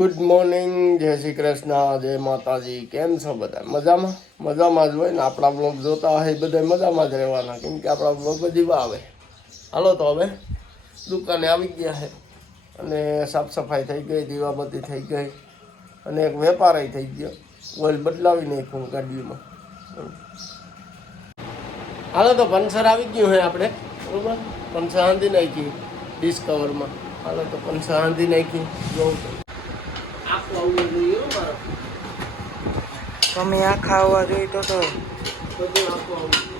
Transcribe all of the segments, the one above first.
Good morning જય શ્રી કૃષ્ણ, જય માતાજી. કેમ છો બધા? મજામાં? મજામાં જ હોય ને? આપણા બ્લોગ જોતા હોય બધા મજામાં જ રહેવાના. કેમ કે આપણા બ્લોગ બધી આવે. હાલો તો હવે, દુકાને આવી ગયા છે અને સાફ સફાઈ થઈ ગઈ, દીવાબત્તી થઈ ગઈ. અને એક વેપાર થઈ ગયો. ઓઇલ બદલાવી નાખ્યું ગાડીમાં. હાલો તો પંચર આવી ગયું છે આપણે. બરોબર? પંચર હાંધી નાખી ડિસ્કવરમાં. હાલો તો પંચર હાંધી નાખી. જોઉં તો આખું આવવું જોઈએ હો મારો તમે આ ખાવા જોઈએ તો તો. આખું આવવું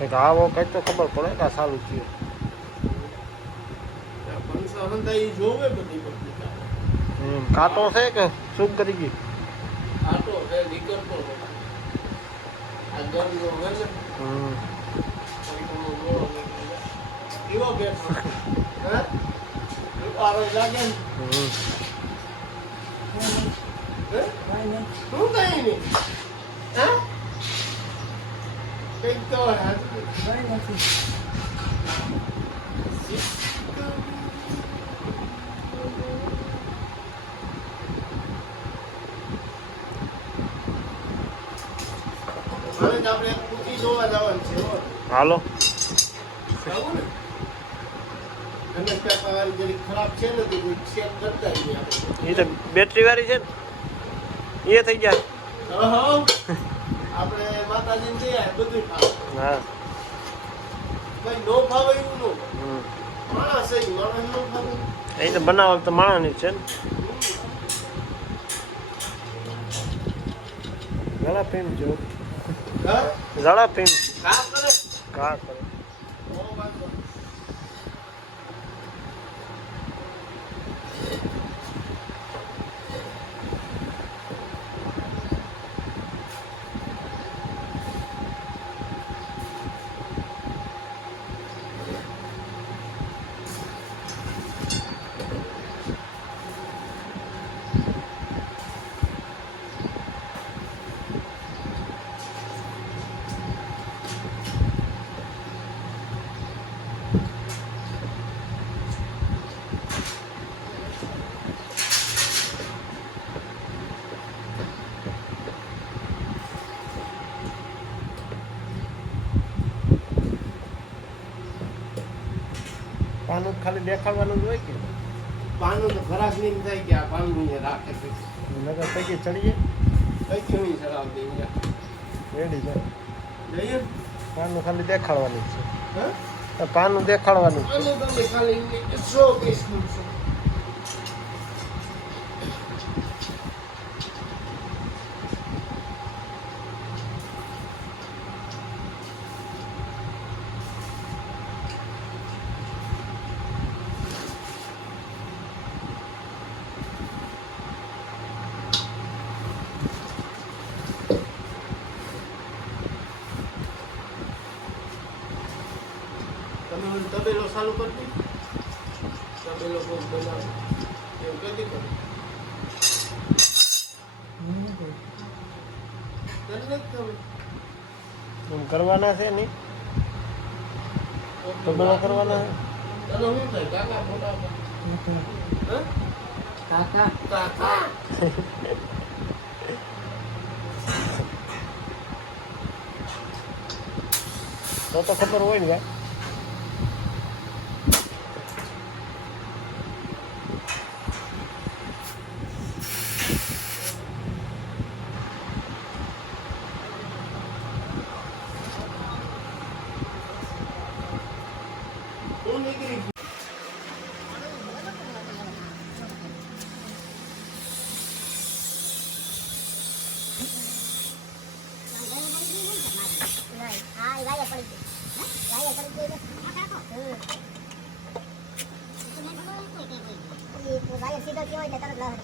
કંઈક આવો કંઈક તો ખબર પડે કે સારું થયું. કાંટો છે કે શું કરી ગઈ આટો છે નીકળતો. આ ગરનો હોય ને હમ. એવો બેઠો હે? રૂપારો લાગે ને. હમ. હે? શું કઈ નહીં કંઈક તો છે હો. હાલો. એ તો બેટરી વાળી છે ને એ થઈ જાય અહં. આપણે માતાજીને જઈએ બધું ખાવ. હા. કઈ નો ભાવે એવું નો. માણસ માણસ નો ભાવે એ તો બનાવવા તો માણસની છે ને. ઝડપ પીમ જો. ઝડપ. ઝાડા પીમ કરે. કા કરે. પાનું ખાલી દેખાડવાનું જ હોય કે? પાનું તો ખરાશ નહીં થાય કે આ પાનું રાખે છે. નગર પૈકી ચડીએ પૈકી નહીં ચડાવતી અહીંયા. રેડી જાય જઈએ? પાનું ખાલી દેખાડવાનું છે. પાનું દેખાડવાનું છે. ખાલી સો પીસનું છે. તમે ઓલું તબેલો ચાલુ કરી દો તબેલો કોક બનાવો એવું કદી કરો કરી નથી તમે એમ કરવાના છે નહીં તો બધા કરવાના છે તને શું થાય કાકા ફોટા પર હા? કાકા કાકા તો તો ખબર હોય ને ભાઈ હું નીકળી ગયો. એ વાયર પડી ગઈ. વાયર પડી એ વાયર સીધો ગયો એટલે તરત લહર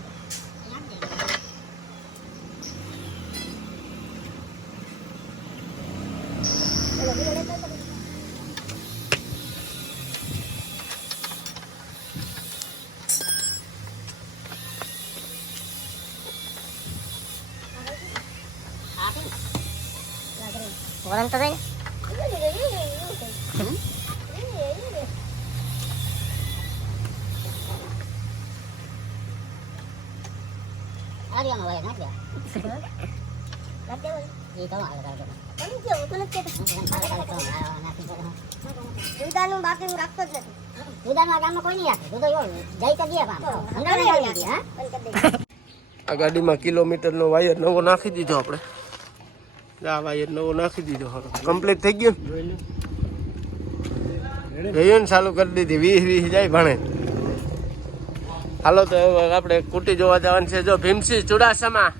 ચલો બીજો આર્યાનો હોય નાખ્યા એ તો આવે કાઢો તમે કેવું તો નથી દુધાનું બાકી હું રાખતો જ નથી દુધાનું ગામમાં કોઈ નહીં રાખે દૂધ એવું જઈ તો દે પામ અંદર આવી હા આ ગાડીમાં કિલોમીટરનો વાયર નવો નાખી દીધો આપણે આ વાયર નવો નાખી દીધો હવે કમ્પ્લીટ થઈ ગયો ને ચાલુ કરી દીધી વીસ વીસ જાય ભણે હાલો તો આપણે કુટી જોવા જવાનું છે. જો ભીમસી ચુડાસમા.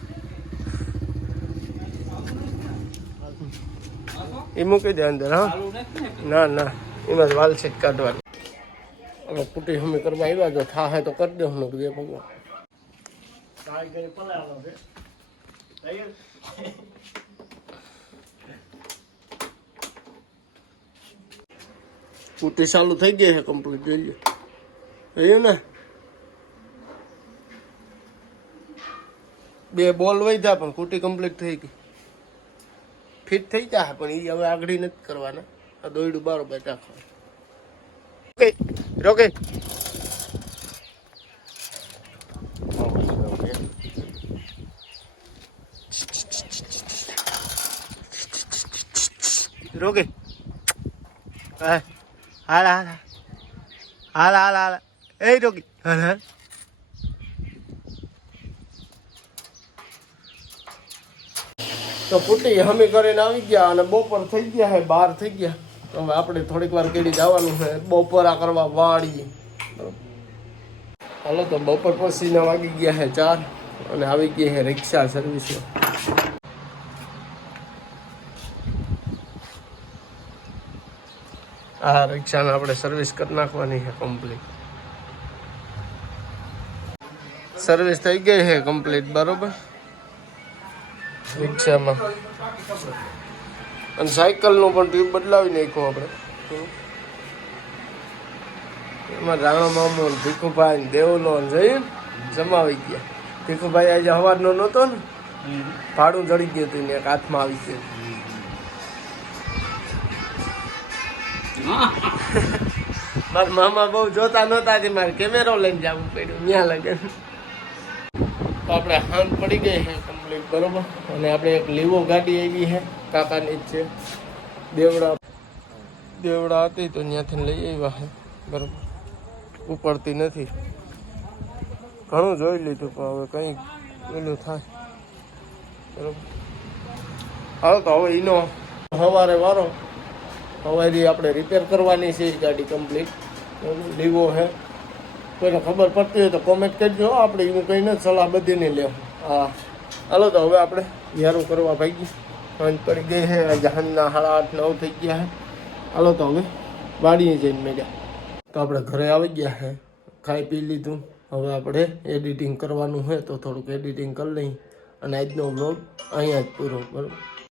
એ મૂકી દે અંદર, હા. ના ના. એમાં જ વાલ છે કાઢવાની. હવે કુટી હમે કરવા આવ્યા. જો થા હે તો કરી દે હું દે ભગવાન કુટી ચાલુ થઈ ગઈ છે કમ્પ્લીટ જોઈ લે ને? બે બોલ વધ્યા પણ કુટી કમ્પ્લીટ થઈ ગઈ. ફિટ થઈ જાય પણ એ હવે આગળ નથી કરવાના. આ દોયડું બારોબાર રાખવાનું ઓકે રોકે રોકે. હા હાલ હાલ. હાલ હાલ હાલ. એ રોકી. હાલ હાલ. તો ફૂટી હમી કરીને આવી ગયા અને બપોર થઈ ગયા હે બહાર થઈ ગયા. હવે આપણે થોડીક વાર કેડી જવાનું છે બપોરા કરવા વાળી હાલો તો બપોર પછીના વાગી ગયા હે ચાર અને આવી ગઈ હે રિક્ષા સર્વિસમાં આ રિક્ષાને આપણે સર્વિસ કરી નાખવાની છે કમ્પ્લીટ સર્વિસ થઈ ગઈ છે કમ્પ્લીટ બરોબર? રિક્ષામાં. અને સાયકલનું પણ ટ્યુબ બદલાવી નાખ્યું આપણે. એમાં રાણા મામો ભીખુભાઈ ને દેવલો ને જઈને જમાવી ગયા. ભીખુભાઈ આજે સવારનો નહોતો ને. ભાડું જડી ગયું હતું એક હાથમાં આવી ગયું. મારા મામા બહુ જોતા નહોતા કે મારે કેમેરો લઈને જવું પડ્યું. ત્યાં લગે આપણે હાન પડી ગઈ છે બરોબર? અને આપણે એક લીવો ગાડી આવી છે કાકાની જ છે. દેવડા દેવડા હતી તો ત્યાંથી લઈ આવ્યા છે બરોબર? ઉપડતી નથી. ઘણું જોઈ લીધું, પણ હવે કંઈ પેલું થાય. બરોબર? હાલો તો હવે એનો સવારે વારો. હવારી આપણે રિપેર કરવાની છે ગાડી કમ્પ્લીટ લીવો છે કોઈને ખબર પડતી હોય તો કોમેન્ટ કરજો આપણે એવું કંઈ નથી સલાહ બધીને લેવું. હા. હાલો તો હવે આપણે યારું કરવા ભાગી સાંજ પડી ગઈ છે જહાનના સાડા આઠ નવ થઈ ગયા છે. હાલો તો હવે વાડીએ જઈને મેળ્યા. તો આપણે ઘરે આવી ગયા છે, ખાઈ પી લીધું. હવે આપણે એડિટિંગ કરવાનું છે, તો થોડુંક એડિટિંગ કરી લઈએ. અને આજનો બ્લોગ અહીંયા જ પૂરો બરાબર